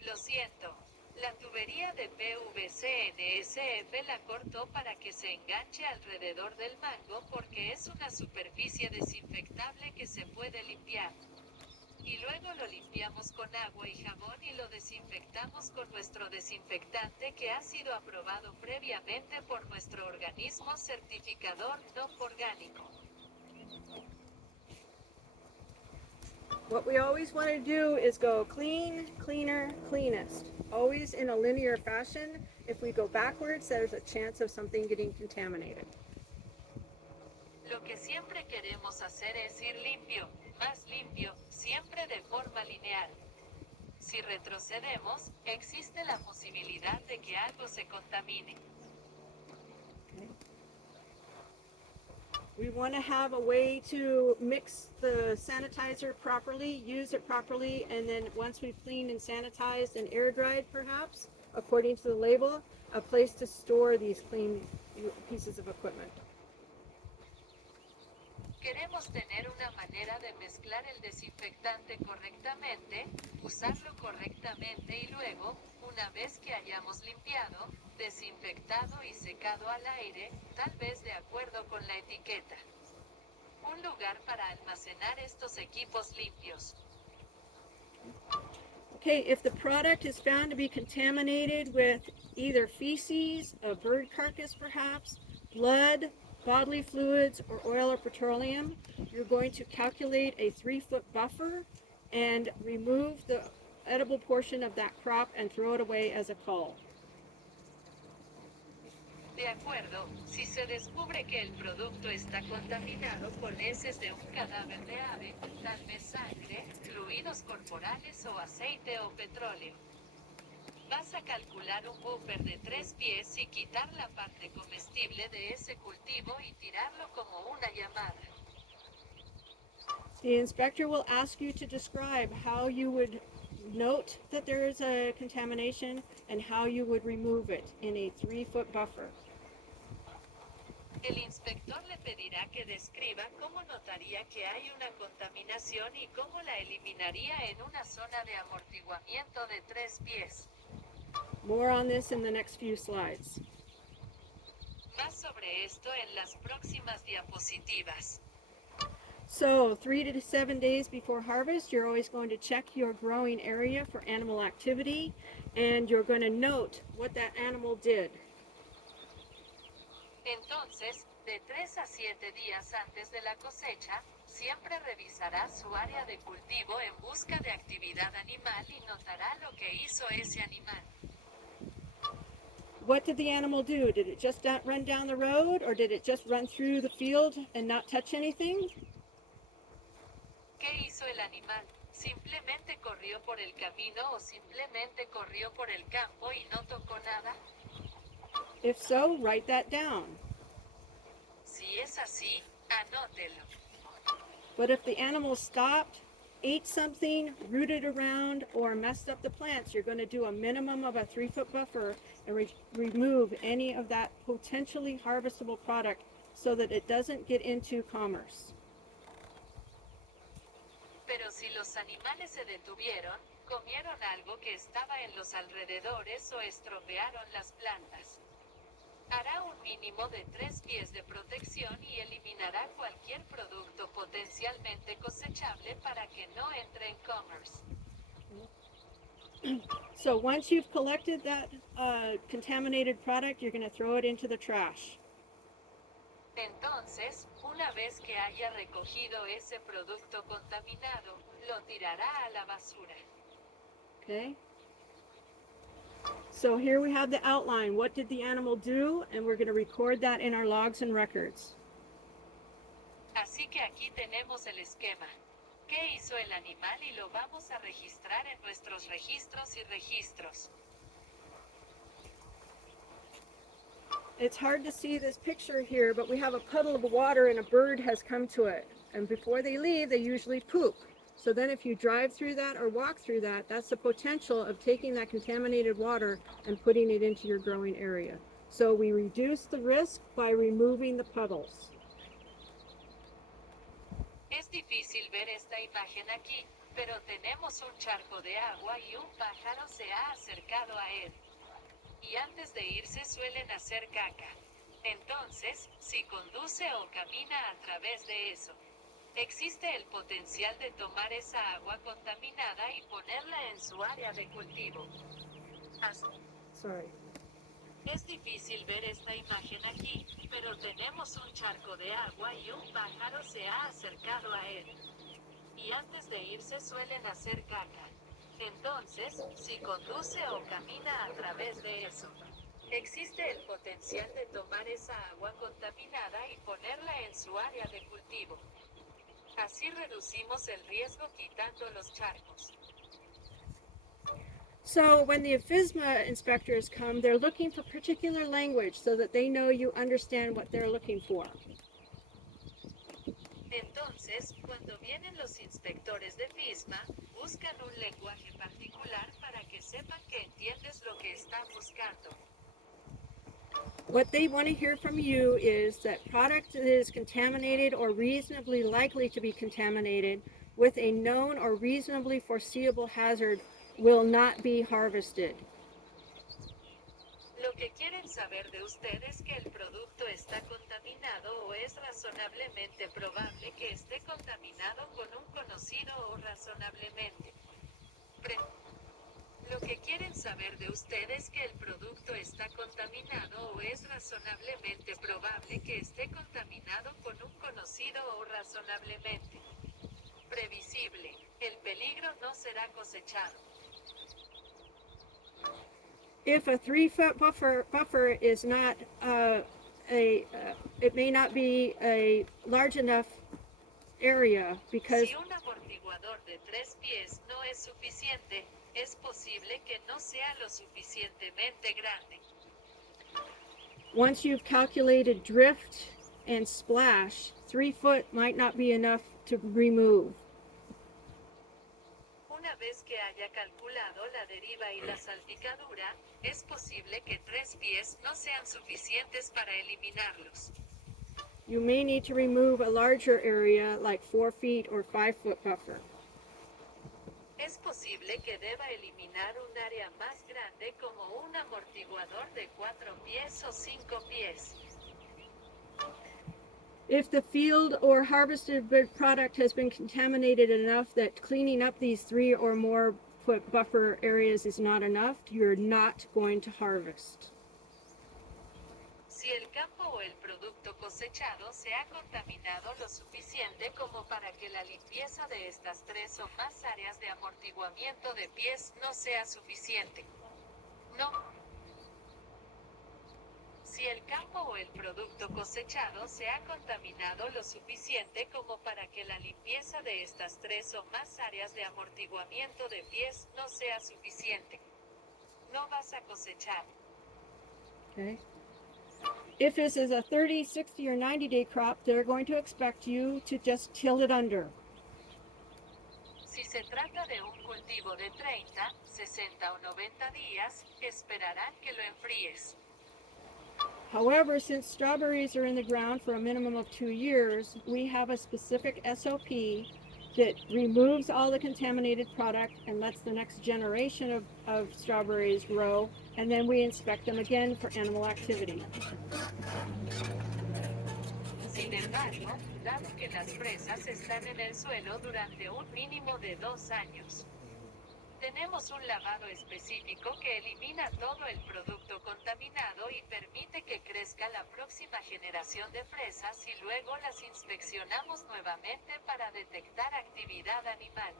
Lo siento, la tubería de PVC NSF la cortó para que se enganche alrededor del mango porque es una superficie desinfectable que se puede limpiar. Y luego lo limpiamos con agua y jabón y lo desinfectamos con nuestro desinfectante que ha sido aprobado previamente por nuestro organismo certificador no orgánico. What we always want to do is go clean, cleaner, cleanest. Always in a linear fashion. If we go backwards, there's a chance of something getting contaminated. Lo que siempre queremos hacer es ir limpio, más limpio, siempre de forma lineal. Si retrocedemos, existe la posibilidad de que algo se contamine. We want to have a way to mix the sanitizer properly, use it properly, and then once we've cleaned and sanitized and air dried perhaps, according to the label, a place to store these clean pieces of equipment. Queremos tener una manera de mezclar el desinfectante correctamente, usarlo correctamente y luego, una vez que hayamos limpiado, desinfectado y secado al aire, tal vez de acuerdo con la etiqueta. Un lugar para almacenar estos equipos limpios. Okay, if the product is found to be contaminated with either feces, a bird carcass perhaps, blood, bodily fluids, or oil or petroleum, you're going to calculate a 3-foot buffer and remove the edible portion of that crop and throw it away as a cull. De acuerdo, si se descubre que el producto está contaminado con heces de un cadáver de ave, tal vez sangre, fluidos fluidos corporales o aceite o petróleo. Vas a calcular un buffer de 3 pies y quitar la parte comestible de ese cultivo y tirarlo como una llamada. The inspector will ask you to describe how you would note that there is a contamination and how you would remove it in a 3-foot buffer. El inspector le pedirá que describa cómo notaría que hay una contaminación y cómo la eliminaría en una zona de amortiguamiento de 3 pies. More on this in the next few slides. Más sobre esto en las próximas diapositivas. So 3 to 7 days before harvest, you're always going to check your growing area for animal activity, and you're going to note what that animal did. Entonces, de 3 a 7 días antes de la cosecha, siempre revisará su área de cultivo en busca de actividad animal y notará lo que hizo ese animal. What did the animal do? Did it just run down the road, or did it just run through the field and not touch anything? ¿Qué hizo el animal? ¿Simplemente corrió por el camino o simplemente corrió por el campo y no tocó nada? If so, write that down. Si es así, anótelo. But if the animal stopped, ate something, rooted around, or messed up the plants, you're going to do a minimum of a 3-foot buffer and remove any of that potentially harvestable product so that it doesn't get into commerce. Pero si los animales se detuvieron, comieron algo que estaba en los alrededores o estropearon las plantas, hará un mínimo de 3 pies de protección y eliminará cualquier producto potencialmente cosechable para que no entre en commerce. So once you've collected that contaminated product, you're going to throw it into the trash. Entonces, una vez que haya recogido ese producto contaminado, lo tirará a la basura. Okay? So here we have the outline. What did the animal do? And we're going to record that in our logs and records. Así que aquí tenemos el esquema. ¿Qué hizo el animal? Y lo vamos a registrar en nuestros registros y registros. It's hard to see this picture here, but we have a puddle of water and a bird has come to it. And before they leave, they usually poop. So then if you drive through that or walk through that, that's the potential of taking that contaminated water and putting it into your growing area. So we reduce the risk by removing the puddles. Es difícil ver esta imagen aquí, pero tenemos un charco de agua y un pájaro se ha acercado a él. Y antes de irse suelen hacer caca. Entonces, si conduce o camina a través de eso, existe el potencial de tomar esa agua contaminada y ponerla en su área de cultivo. Sorry. Es difícil ver esta imagen aquí, pero tenemos un charco de agua y un pájaro se ha acercado a él. Y antes de irse suelen hacer caca. Entonces, si conduce o camina a través de eso, existe el potencial de tomar esa agua contaminada y ponerla en su área de cultivo. Así reducimos el riesgo quitando los charcos. So when the FSMA inspectors come, they're looking for particular language so that they know you understand what they're looking for. Entonces, cuando vienen los inspectores de FSMA, buscan un lenguaje particular para que sepan que entiendes lo que están buscando. What they want to hear from you is that product that is contaminated or reasonably likely to be contaminated with a known or reasonably foreseeable hazard will not be harvested. Lo que quieren saber de usted es que el producto está contaminado o es razonablemente probable que esté contaminado con un conocido o razonablemente. Lo que quieren saber de usted es que el producto está contaminado o es razonablemente probable que esté contaminado con un conocido o razonablemente previsible. El peligro no será cosechado. If a 3-foot buffer is not it may not be a large enough area because Si un amortiguador de 3 pies no es suficiente, es posible que no sea lo suficientemente grande. Once you've calculated drift and splash, 3 foot might not be enough to remove. Una vez que haya calculado la deriva y la salpicadura, es posible que 3 pies no sean suficientes para eliminarlos. You may need to remove a larger area like 4 feet or 5 foot buffer. Es posible que deba eliminar un área más grande como un amortiguador de 4 pies o 5 pies. If the field or harvested product has been contaminated enough that cleaning up these 3 or more foot buffer areas is not enough, you're not going to harvest. Si el campo o el producto cosechado se ha contaminado lo suficiente como para que la limpieza de estas 3 o más áreas de amortiguamiento de pies no sea suficiente. No. Si el campo o el producto cosechado se ha contaminado lo suficiente como para que la limpieza de estas 3 o más áreas de amortiguamiento de pies no sea suficiente, no vas a cosechar. Okay. If this is a 30, 60, or 90-day crop, they're going to expect you to just till it under. Si se trata de un cultivo de 30, 60 o 90 días, esperarán que lo enfríes. However, since strawberries are in the ground for a minimum of 2 years, we have a specific SOP that removes all the contaminated product and lets the next generation of strawberries grow, and then we inspect them again for animal activity. Sin embargo, dado que las fresas están en el suelo durante un mínimo de 2 años, tenemos un lavado específico que elimina todo el producto contaminado y permite que crezca la próxima generación de fresas y luego las inspeccionamos nuevamente para detectar actividad animal.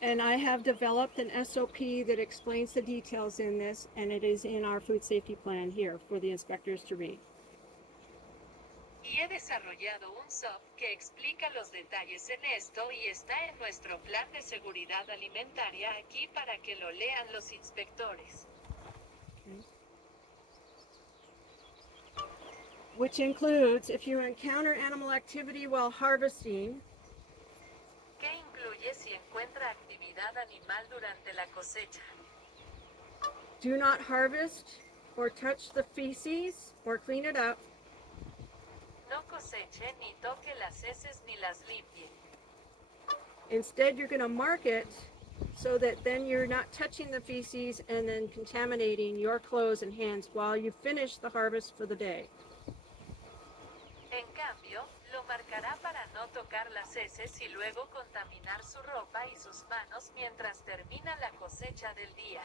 And I have developed an SOP that explains the details in this, and it is in our food safety plan here for the inspectors to read. Y he desarrollado un SOP que explica los detalles en esto y está en nuestro plan de seguridad alimentaria aquí para que lo lean los inspectores. Okay. Which includes, if you encounter animal activity while harvesting, ¿Qué incluye si encuentra actividad animal durante la cosecha? do not harvest or touch the feces or clean it up. No coseche ni toque las heces ni las limpie. Instead, you're going to mark it so that then you're not touching the feces and then contaminating your clothes and hands while you finish the harvest for the day. En cambio, lo marcará para no tocar las heces y luego contaminar su ropa y sus manos mientras termina la cosecha del día.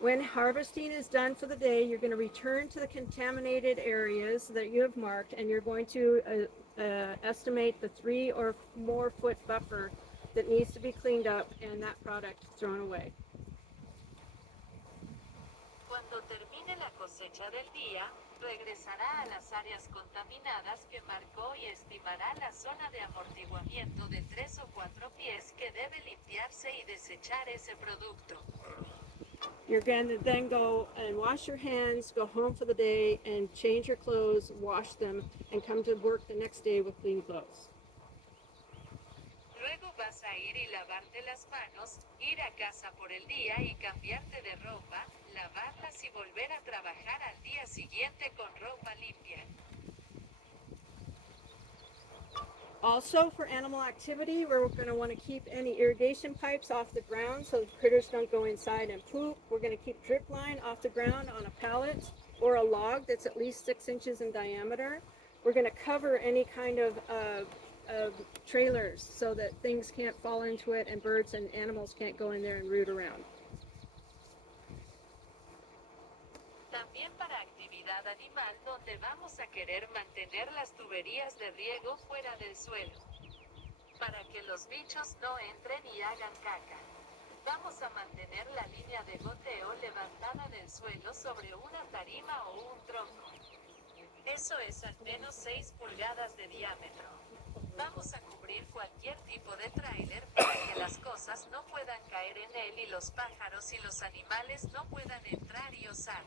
When harvesting is done for the day, you're going to return to the contaminated areas that you have marked, and you're going to estimate the 3 or more foot buffer that needs to be cleaned up and that product thrown away. Cuando termine la cosecha del día, regresará a las áreas contaminadas que marcó y estimará la zona de amortiguamiento de 3 o 4 pies que debe limpiarse y desechar ese producto. You're going to then go and wash your hands, go home for the day, and change your clothes, wash them, and come to work the next day with clean clothes. Luego vas a ir y lavarte las manos, ir a casa por el día y cambiarte de ropa, lavarlas y volver a trabajar al día siguiente con ropa limpia. Also, for animal activity, we're going to want to keep any irrigation pipes off the ground so the critters don't go inside and poop. We're going to keep drip line off the ground on a pallet or a log that's at least 6 inches in diameter. We're going to cover any kind of trailers so that things can't fall into it and birds and animals can't go in there and root around. También para actividad animal donde vamos a querer mantener las tuberías de riego fuera del suelo, para que los bichos no entren y hagan caca. Vamos a mantener la línea de goteo levantada del suelo sobre una tarima o un tronco. Eso es al menos 6 pulgadas de diámetro. Vamos a cubrir cualquier los pájaros y los animales no puedan entrar y usar.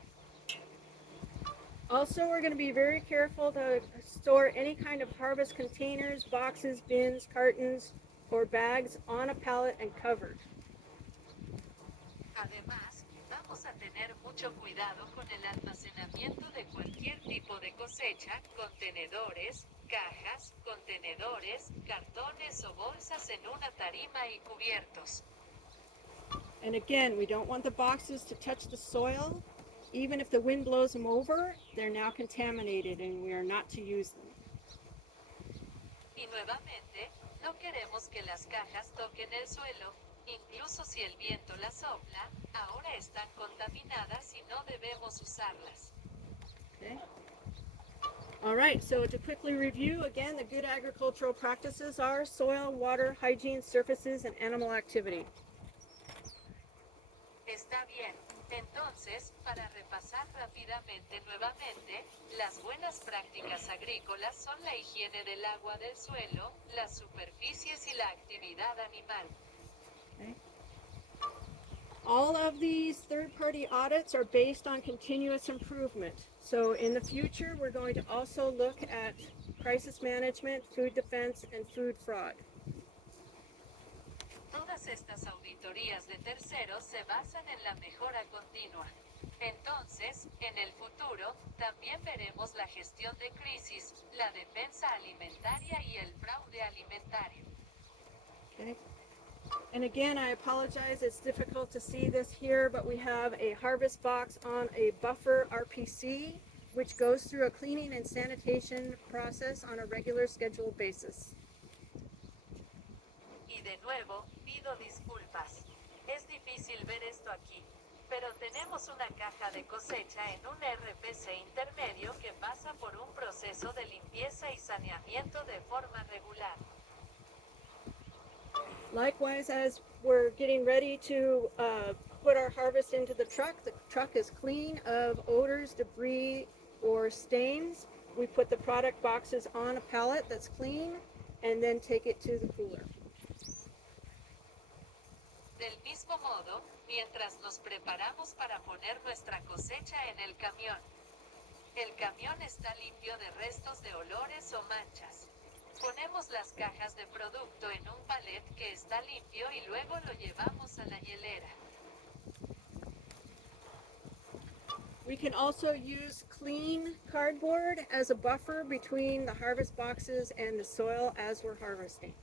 Also, we're going to be very careful to store any kind of harvest containers, boxes, bins, cartons, or bags on a pallet and covered. Además, vamos a tener mucho cuidado con el almacenamiento de cualquier tipo de cosecha, contenedores, cajas, contenedores, cartones o bolsas en una tarima y cubiertos. And again, we don't want the boxes to touch the soil. Even if the wind blows them over, they're now contaminated and we are not to use them. Y nuevamente, no queremos que las cajas toquen el suelo, incluso si el viento las sopla, ahora están contaminadas y no debemos usarlas. Okay. All right, so to quickly review, again, the good agricultural practices are soil, water, hygiene, surfaces, and animal activity. Está bien. Entonces, para repasar rápidamente nuevamente, las buenas prácticas agrícolas son la higiene del agua del suelo, las superficies y la actividad animal. Okay. All of these third-party audits are based on continuous improvement. So in the future, we're going to also look at crisis management, food defense, and food fraud. Todas estas auditorías de terceros se basan en la mejora continua. Entonces, en el futuro, también veremos la gestión de crisis, la defensa alimentaria y el fraude alimentario. Okay. And again, I apologize, it's difficult to see this here, but we have a harvest box on a buffer RPC, which goes through a cleaning and sanitation process on a regular scheduled basis. Y de nuevo, pido disculpas. Es difícil ver esto aquí. Pero tenemos una caja de cosecha en un RPC intermedio que pasa por un proceso de limpieza y saneamiento de forma regular. Likewise, as we're getting ready to put our harvest into the truck is clean of odors, debris, or stains. We put the product boxes on a pallet that's clean and then take it to the cooler. Del mismo modo, mientras nos preparamos para poner nuestra cosecha en el camión está limpio de restos de olores o manchas. Ponemos las cajas de producto en un palet que está limpio y luego lo llevamos a la hielera. We can also use clean cardboard as a buffer between the harvest boxes and the soil as we're harvesting.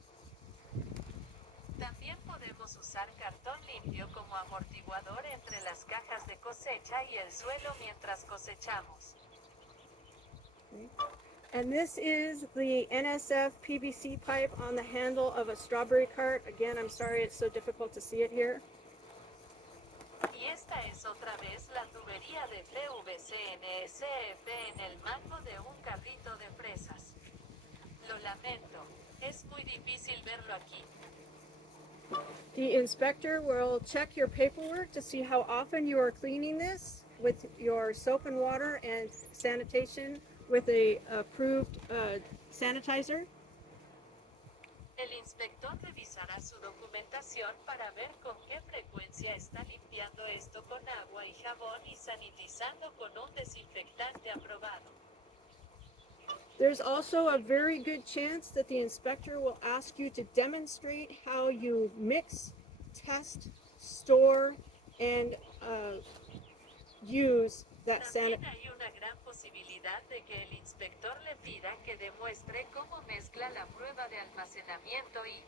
También podemos usar cartón limpio como amortiguador entre las cajas de cosecha y el suelo mientras cosechamos. Okay. And this is the NSF PVC pipe on the handle of a strawberry cart. Again, I'm sorry it's so difficult to see it here. Y esta es otra vez la tubería de PVC NSF en el mango de un carrito de fresas. Lo lamento, es muy difícil verlo aquí. The inspector will check your paperwork to see how often you are cleaning this with your soap and water and sanitation with a approved sanitizer. El inspector revisará su documentación para ver con qué frecuencia está limpiando esto con agua y jabón y sanitizando con un desinfectante aprobado. There's also a very good chance that the inspector will ask you to demonstrate how you mix, test, store, and use that También hay una gran posibilidad de que el inspector le pida que demuestre cómo mezcla la prueba de almacenamiento y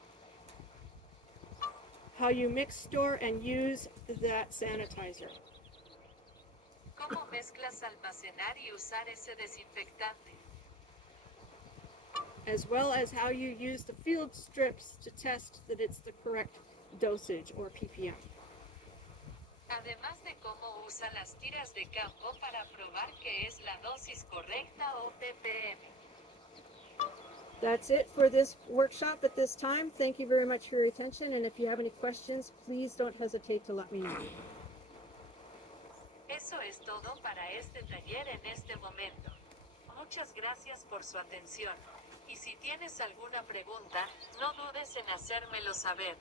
how you mix, store, and use that sanitizer. cómo mezclas almacenar y usar ese desinfectante. As well as how you use the field strips to test that it's the correct dosage or ppm. Además de cómo usa las tiras de campo para probar que es la dosis correcta o ppm. That's it for this workshop at this time. Thank you very much for your attention, and if you have any questions, please don't hesitate to let me know. Eso es todo para este taller en este momento. Muchas gracias por su atención. Y si tienes alguna pregunta, no dudes en hacérmelo saber.